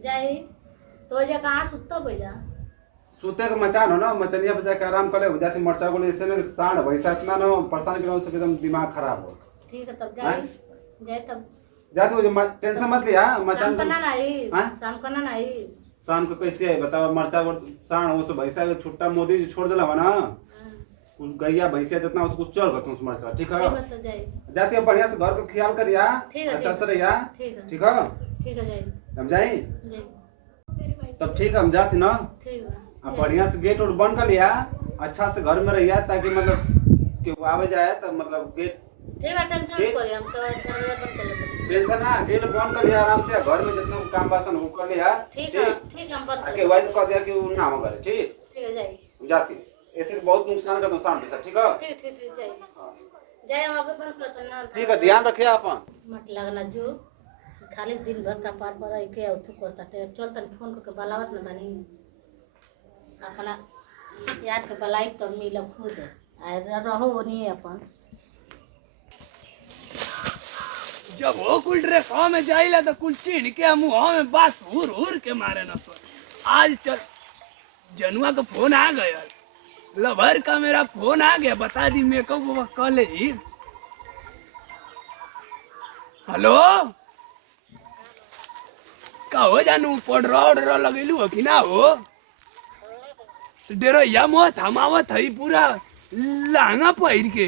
जाई तो जे कहां सुत्ता बजा सूते के मचान हो ना, मचनिया पे जाके आराम कर ले। जाती मरचा को ऐसे ना सांड वैसा इतना ना परेशान करो उसके एकदम दिमाग खराब हो। ठीक है तब हैं? जाई जाए तब जाती हो जो टेंशन मत लिया शाम मचान को ना आई हैं? शाम को ना आई शाम को कैसे है बताओ, मरचा को सांड वो सब भैंसा के छुट्टा मोदी जी छोड़ दिला ना, उस गैया भैंसिया जितना उसको चल कर तुम मरचा। ठीक है ठीक है जाई जाती है बढ़िया से घर का ख्याल करिया, अच्छा से रहिया। ठीक है ठीक है ठीक है जाई हम जाई जाई तब ठीक है हम जाती ना। ठीक है अब बढ़िया से गेट उट बंद कर लिया, अच्छा से घर में रहिया ताकि मतलब कि वो आवे जाए तो मतलब गेट ठीक है टेंशन मत करिए हम तो दरवाजा बंद कर लेते टेंशन ना, गेट बंद कर लिया आराम से, घर में जितना काम बासन वो कर लिया। ठीक है हम बंद कर के वाइद कह दिया कि वो ना हो करे। ठीक ठीक है जाई जाती ऐसे बहुत नुकसान का नुकसान भी सर। ठीक है ठीक ठीक ठीक जाई जाए हम आप बंद करते ना। ठीक है ध्यान रखिए अपन। मत लगना जो खाली दिन भर का पार पर के उठू करता टे चल तन फोन करके बलावत ना बनी अपना याद के बलाई तो मिल खुद आ रहो नहीं अपन जब वो कुल ड्रेस में जाइला तो कुल चीन के मुँह में बास हुर हुर के मारे न सो। आज चल जनुआ का फोन आ गया, लवर का मेरा फोन आ गया, बता दी मेकअप कल ही। हेलो का हो जानू पड़ लगेलू हो कि ना हो डेरो या मत हमावत है पूरा लांगा पहिर के।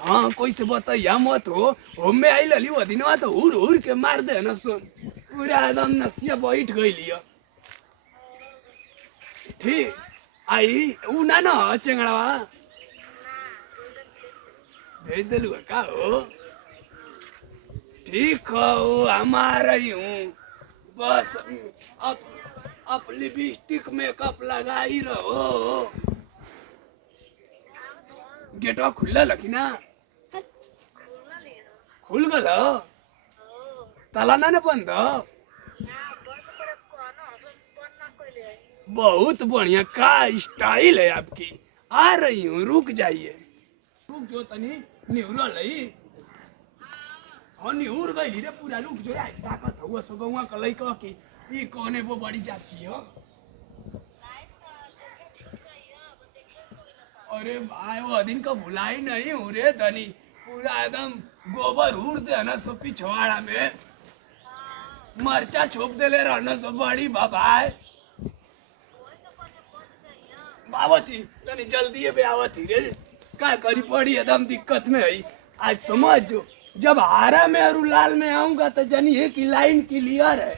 हाँ कोई से बताइया मत हो में आई लली वो दिन तो हुर हुर के मार दे न सुन पूरा एकदम नसिया बैठ गई लिया। ठीक आई ऊ ना ना चेंगड़वा भेज दिलू का हो। ठीक हो हमारा ही हूँ बस अब लिपस्टिक मेकअप लगा ही रहो। गेटवा खुला लकी ना खुल गल ताला ना बंद। बहुत बढ़िया का स्टाइल है आपकी, आ रही हूँ रुक जाइए। रुक जो तनी निहुरल है। हाँ निहुर गई रे पूरा रुक जो ताकत हुआ सगुआ कलई कह की ई कोने वो बड़ी जाती हो। अरे भाई वो दिन का भुलाई नहीं हूँ रे धनी, पूरा एकदम गोबर उड़ दे ना सो पिछवाड़ा में मरचा छोप दे ले रहना सो बड़ी बाबाई बावती तनी जल्दी है आवती रे का करी पड़ी एकदम दिक्कत में है। आज समझ जो जब हारा में और लाल में आऊंगा तो जानिए कि लाइन क्लियर है।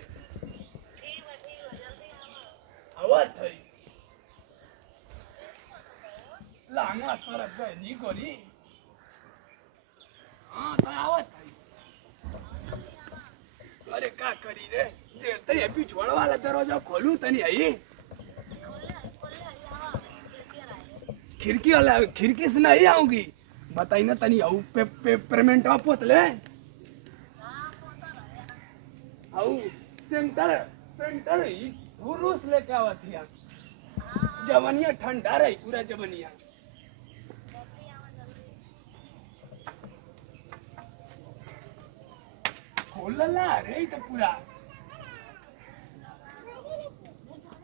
आवत है लांगा सरक गए नहीं करी। हाँ तो आवत है। अरे का करी रे देर तरी पिछवाड़ वाला दरवाजा खोलू तनी आई खिड़की वाला खिड़की से नहीं आऊंगी बताई ना तनी आऊ पेमेंट पोत ले आऊ सेंटर सेंटर ही पुरुष लेके आवत हिया जवनिया ठंडा रही पूरा जवनिया। खोलला रे तो पूरा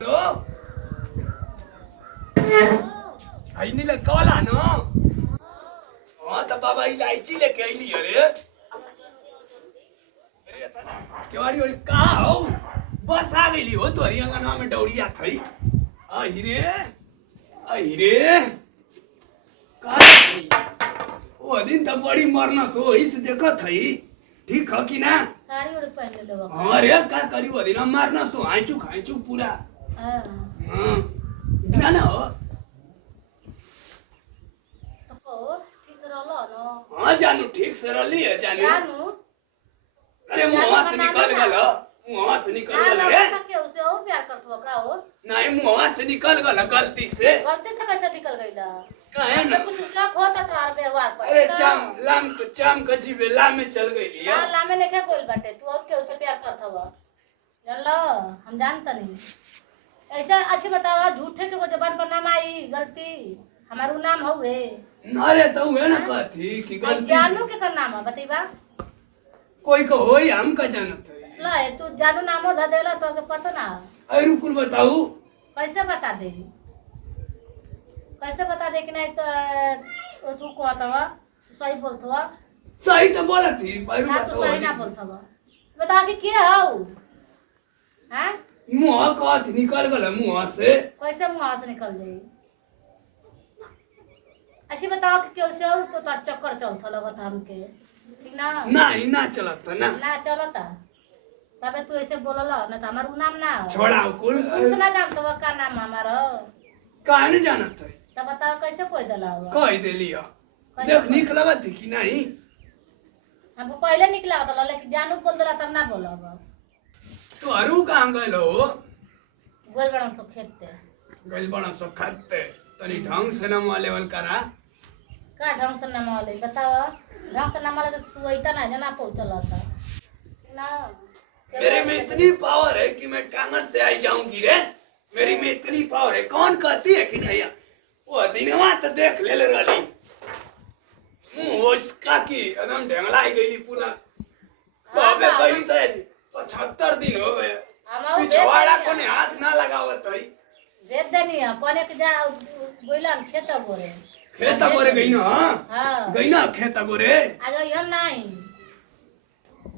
तो आई नहीं लगवाला ना। हाँ तो बाबा इलायची लेके आईली अरे केवारी वाली का हो बस आ गई हो तोरी अंगना में दौड़िया थई अहिरे अहिरे का वो दिन तो बड़ी मरना सो इस देखत थई ठीक है कि ना साड़ी उड़ पहन ले लो। हाँ रे का करी वो दिन मारना सो आइचू पूरा। हां हाँ ना ना हो तो ठीक से रहलो न। हाँ जानू ठीक से रही है जानू अरे मुँह से निकल गल मुँह से निकल गल रे तक के उसे और प्यार करतो का हो नहीं मुँह से निकल गल गलती से कैसे निकल गईला काहे ना कुछ शौक होता था व्यवहार पर। अरे चाम का जीवे लाम में चल गई लिया ना लामे नहीं कोई बाटे तू और के उसे प्यार करत हवा जान लो हम जानता नहीं ऐसा। अच्छी बतावा झूठे के को जबान पर नाम आई गलती हमारू नाम हउए अरे तो है ना कहती कि गलती जानू के कर नाम है बतईबा कोई को होई हम का जानत है ला तू जानू नामो ध देला तो के पता ना अरे रुकुल बताऊ कैसे बता दे कैसे बता दे कि नहीं तो तू कहतवा सही बोलतवा सही तो बोला थी पैरू ना तू सही ना बोलतवा बता के हौ हैं मुंह कहत निकल गल मुंह से कैसे मुंह से निकल जाई अच्छी बताओ कि कैसे और तो तार चक्कर चलता लगत हमके ठीक ना नहीं ना चलत ना ना चलता तबे तू ऐसे बोलला ना तो हमार नाम ना हो छोड़ाओ कुल सुना जान तो का नाम हमारा काहे नहीं जानत है तब बताओ कैसे कोई दला हुआ कह दे लिया देख निक लगत थी कि नहीं हमको पहले निकला था लेकिन जानू बोल दला तब ना बोलब तो अरु कहाँ गए हो गोल बड़ा सब खेतते गइल बड़ा सब खाते तनी ढंग से नमवा लेवल करा का ढंग से नाम वाले बताओ ढंग से नाम वाले तू इतना ना जना पहुंचला था ना मेरे में इतनी पावर है कि मैं टांगर से आई जाऊंगी रे मेरी में इतनी पावर है कौन कहती है कि नहीं वो दिनवा तो देख ले रही मुंह उसका की एकदम ढंगलाई गईली पूरा बाबे गईली तो 75 दिन हो गए पिछवाड़ा को ने हाथ ना लगावत है वेद देनी है कोने के जा बोलन खेत गोरे गई ना हां गई ना खेत गोरे आज हम नहीं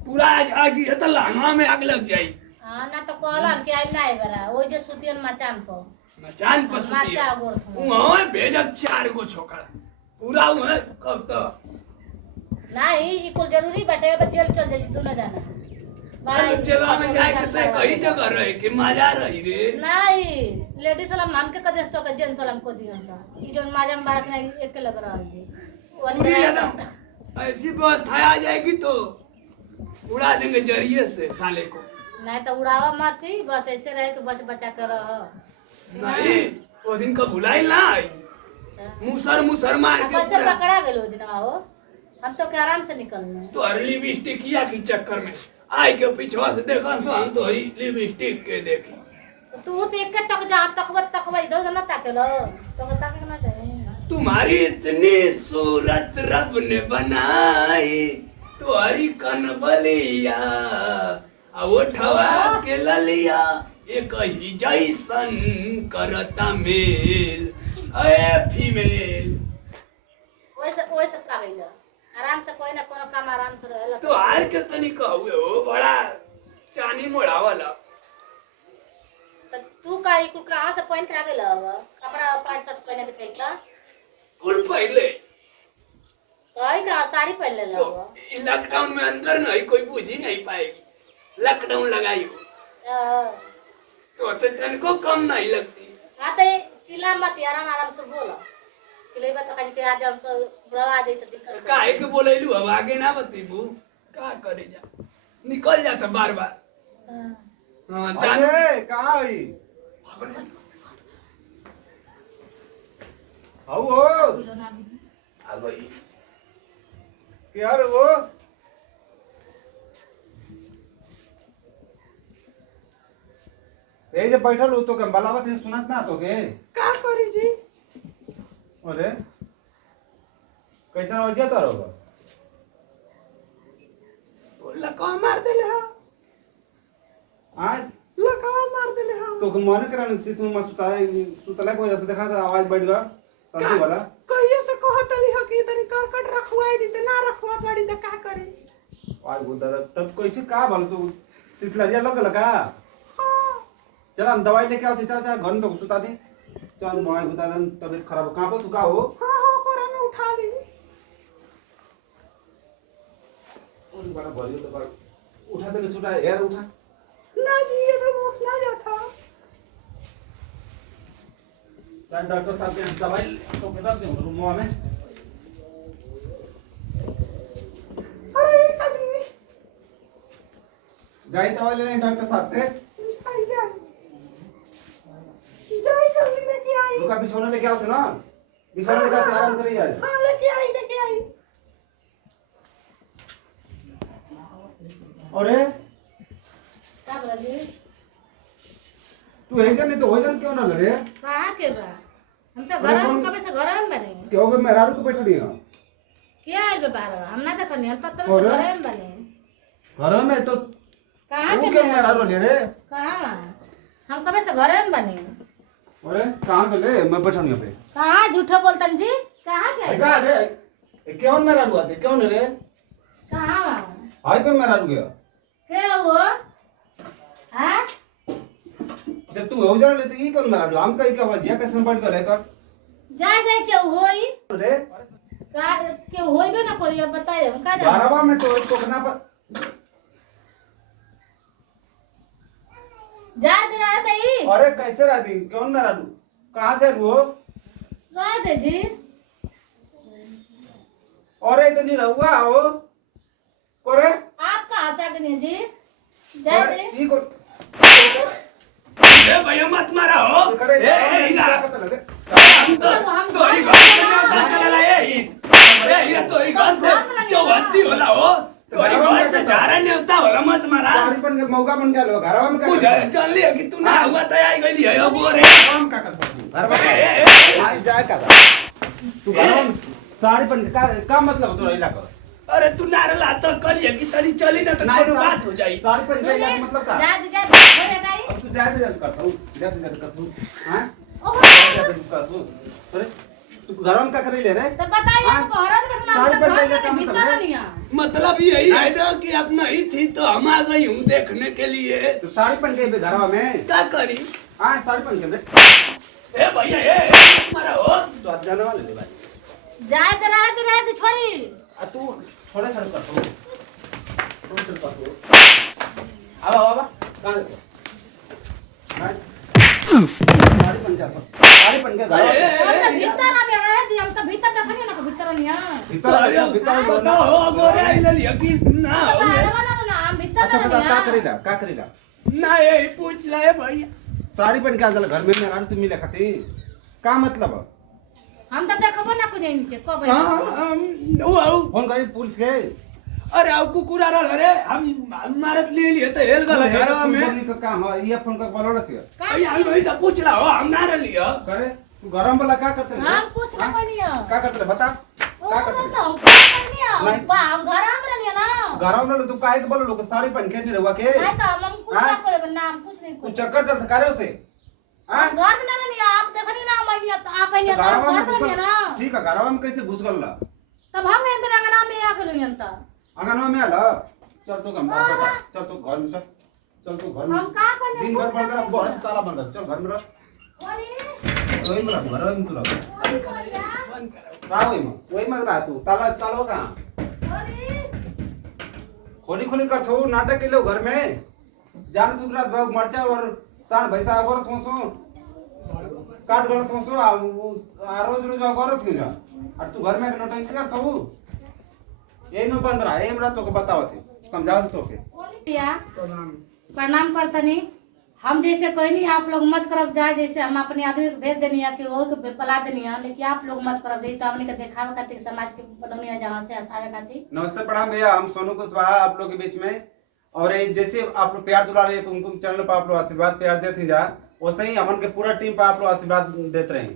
पूरा आज आगी है तो लांगवा में आग लग जाई हां ना तो कहलन कि आज नहीं बरा ओइ जे सुतियन मचान पर मचान पर सुती मचा गोर वहां भेजब 4 गो छोकरा पूरा हुआ कब तो नहीं ई कुल जरूरी बाटे अब जेल चल जल्दी दोनों जाना चला में जाए के कई जगह रहे के मजा रही रे नहीं लेडीज वाला नाम के कदेस तो के जेंट्स वाला को दिहन सा ई जोन माजा में बाड़क नहीं एक के लग रहल जी पूरी एकदम ऐसी व्यवस्था आ जाएगी तो उड़ा देंगे जरिए से साले को नहीं तो उड़ावा मत ही बस ऐसे रहे के बच बचा कर रह नहीं वो दिन का भुलाई ना आई मुसर मार के कैसे पकड़ा गेलो दिन आओ हम तो के आराम से निकलने तो अरली लिपस्टिक किया की चक्कर में आई के पीछवा से देखा सो हम तो हरी लिपस्टिक के देखी तू तो एक टक जा तकवा इधर ना ताकेलो तो ताकना चाहिए तुम्हारी इतनी सूरत रब ने बनाई तुम्हारी कनबलिया उठवा के ललिया एक ही जैसन करता मेल ए फीमेल ओइसे का गइल आराम से कोई ना कोनो काम आराम से रहेला तो आर के तनी कहू हो बड़ा चानी मोड़ावला त तू काई कुल कहां से पहन के आ गेल अब कपड़ा पैंट शर्ट पहने के चाहिए कुल पहले कई का साड़ी पहन ले तो लो लॉकडाउन में अंदर नहीं कोई बूझ ही नहीं पाएगी लॉकडाउन लगाई हो तो से तनको कम नहीं लगती हां तो चिल्ला मत आराम से बोलो चिल्लाई तो कहीं के आज हम सब बुढ़वा आ जाई तो दिक्कत काहे के बोलैलू अब आगे ना बतीबू का करे जा निकल जाता बार-बार हां जान अरे कहां हुई आओ हो आ गई क्या रे वो ए जे बैठल हो तो के बलावत है सुनत ना तो के का करी जी अरे कैसा वजह तो होगा लका मार देले हा आज लका मार देले हा तो के मन करन से तुम मस्त सुतला की वजह से देखा था आवाज बढ़ गया संतु वाला कहिए से कहतली हो कि तनी करकट रखवाई दी त ना रखवा पड़ी त का करी आज गुदा तब कैसे का भल तू शीतलरिया लग लगा चल हम दवाई लेके आओ चल चल घर में तो सुता दे चल मोबाइल गुदा तबीयत खराब कहां पर तू का हो हां हो कोरा में उठा ली और बड़ा बोलियो तो पर उठा दे सुटा यार उठा ना जी ये तो उठ ना जाता चल डॉक्टर साहब के दवाई तो के रख दे रूम में अरे कदी जाई दवाई ले डॉक्टर साहब से आई जा जाई जल्दी लेके आई रुका बिछौना लेके आओ ना बिछौना लेके आते आराम से रही जाए हां लेके आई अरे का बोला जी तू हे जन नहीं तो हो जन क्यों ना लड़े कहां के बा हम तो घर में कबे से घर में बने क्यों के मेहरारू को बैठ रही हो क्या आइल बे बाहर हम ना देखनी हम तो तब से घर में बने घर में तो कहाँ वो के क्यों मेरा मेरा रो ले रे? कहाँ हम कब से घरे में बने अरे कहाँ गए? मैं बैठा हूँ यहाँ पे। कहाँ झूठा बोलतन जी कहाँ गए ऐसा रे, क्यों मेरा रुआ थे? क्यों रे? कहाँ हाय क्यों मेरा रुआ? क्या हुआ हाँ जब तू हो जा लेते ही कौन मेरा रुआ? हम कहीं क्या वजह कैसे बढ़ कर कर? जाए दे क्यों होई रे, का क्यों होई भी ना करिए बताइए हम का जाने बारहवा में तो कना पर जाए दे रहा था ही अरे कैसे रह दी? क्यों मेरा रू? कहाँ से रू? रह दे जी अरे इतनी रहुआ हो? कोरे? आप कहाँ से आ गए जी जाए अरे, दे ठीक हो। ए भैया मत मारा हो करे ए हीरा क्या करते लगे? हम तो ही घर से न्योता चला ए हीरा तो ही घर से चौहत्ती होला हो तो ही घर से जा रहा न्योता होला मत मारा साड़ी पहन के मौका बन गया लो घरवा में क्या कुछ करते? चल लिया कि तू ना हुआ तैयारी गई है यो गोरे काम क्या करता तू? घरवा में आई जाए का तू घरवा में साड़ी पहन के का मतलब तोरा इलाका? अरे तू नारला तो कलिए कि तनी चली ना तो कोई बात हो जाई साड़ी पहन के इलाका मतलब का? जाए दे घरे जाए अब तू जाते जाते करता हूँ जाते जाते करता हूँ हाँ ओ जाते करता हूँ अरे तू घरवा में क्या कर ले रे? तो बताइए हाँ? हमको हरा में बैठना साड़ी हम पहन तो के घर में इलाका मतलब भीतर है? नहीं है मतलब यही है ना कि अब नहीं थी तो हम आ गई हूँ देखने के लिए तो साड़ी पहन के भी घरवा में क्या करी हाँ साड़ी पहन के दे ए भैया ए मारा हो तो आज जाने वाले ले भाई जाए रह दे छोड़ी आ तू थोड़ा सड़क करता हूँ थोड़ा सड़क करता हूँ अब कहाँ जाते हो? साड़ी पहन के आता हूँ साड़ी पहन के घरवा में हम तो भीतर ना रह दी हम तो भीतर देखनी ना भीतर नहीं है भीतर भीतर बताओ हो गोरे आई लिया कि ना तो हो बाहर वाला ना हम भीतर अच्छा बता नहीं क्या करेगा ना ये पूछ ले भैया साड़ी पहन के आ घर में मेरा तुम मिले खाती का मतलब हम तो देखबो ना कुछ इनके कब हाँ फोन करी पुलिस के अरे अब कुकुर आ रहा अरे हम मारत ले लिए तो हेल गल घरवा में फोन का काम है ये फोन का बोलो से अरे हम वही सब पूछ ला हो हम ना रह लिया करे तू गरम वाला क्या करते रे? हम कुछ ना हाँ? कोई नहीं है क्या करते रे बता ओ क्या करते रे? तो हम नहीं है नहीं। बा हम घर में रहनी है ना गरम वाला तू काहे के बोलो लोग साड़ी पहन के नहीं रहुआ के नहीं तो हम कुछ हाँ? ना कोई नाम कुछ नहीं तू कोई चक्कर चल करे उसे हां हम घर में ना रहनी है आप देखनी ना मैं अब आप आई तो गरवा घर में में रहनी है घुसल ना ठीक है गरवा में कैसे घुस गल तब हम इंद्र अंगना में आ गेलु यंता अंगनवा में आला चल तो हम चल तो घर में चल तो घर में हम का कोई दिन भर बंद कर बहुत ताला बंद कर चल घर में रह बोली वही में रह घर में तू रह बोली बोलिया रहा वही में रहा तू ताला ताला कहाँ बोली खोली खोली कर थो नाटक के लो घर में जान तू रात भर मरचा और साण भैसा अगोरत होसो काट गलत होसो आ रोज रोज अगोरत क्यों जा और तू घर में नोटिस कर थो यही में बंद रहा एम रात तो के बतावत समझाओ तो के बोलिया प्रणाम करतनी हम जैसे कोई नहीं आप लोग मत करब जाए जैसे हम अपने आदमी को भेज देनी है कि और के पला देनी है लेकिन आप लोग मत करब तो हमने के देखावे खातिर समाज के बनौनी है जहाँ से हंसावे खातिर नमस्ते प्रणाम भैया हम सोनू कुशवाहा आप लोग के बीच में और ये जैसे आप लोग प्यार दुला रहे कुमकुम चैनल पर आप लोग आशीर्वाद प्यार देते जा वैसे ही हमन के पूरा टीम पर आप लोग आशीर्वाद देते रहे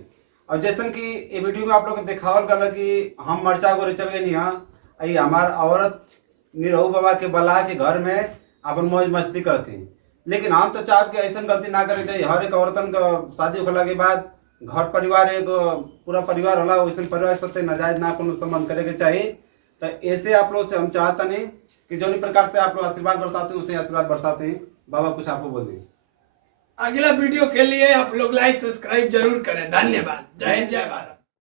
और जैसन कि ये वीडियो में आप लोग दिखावल कर कि हम मरचा गोरे चल गए नहीं हमार औरत निरहू बाबा के बला के घर में अपन मौज मस्ती करते हैं लेकिन हम तो चाहब कि ऐसा गलती ना करे चाहिए हर एक औरतन का शादी होला के बाद घर परिवार एक पूरा परिवार होला वैसे परिवार सबसे नाजायज ना कोनो संबंध करे के चाहिए तो ऐसे आप लोग से हम चाहता नहीं कि जो प्रकार से आप लोग आशीर्वाद बरसाते हैं उसे आशीर्वाद बरसाते हैं बाबा कुछ आपको बोल दें अगला वीडियो के लिए आप लोग लाइक सब्सक्राइब जरूर करें धन्यवाद जय हिंद जय भारत।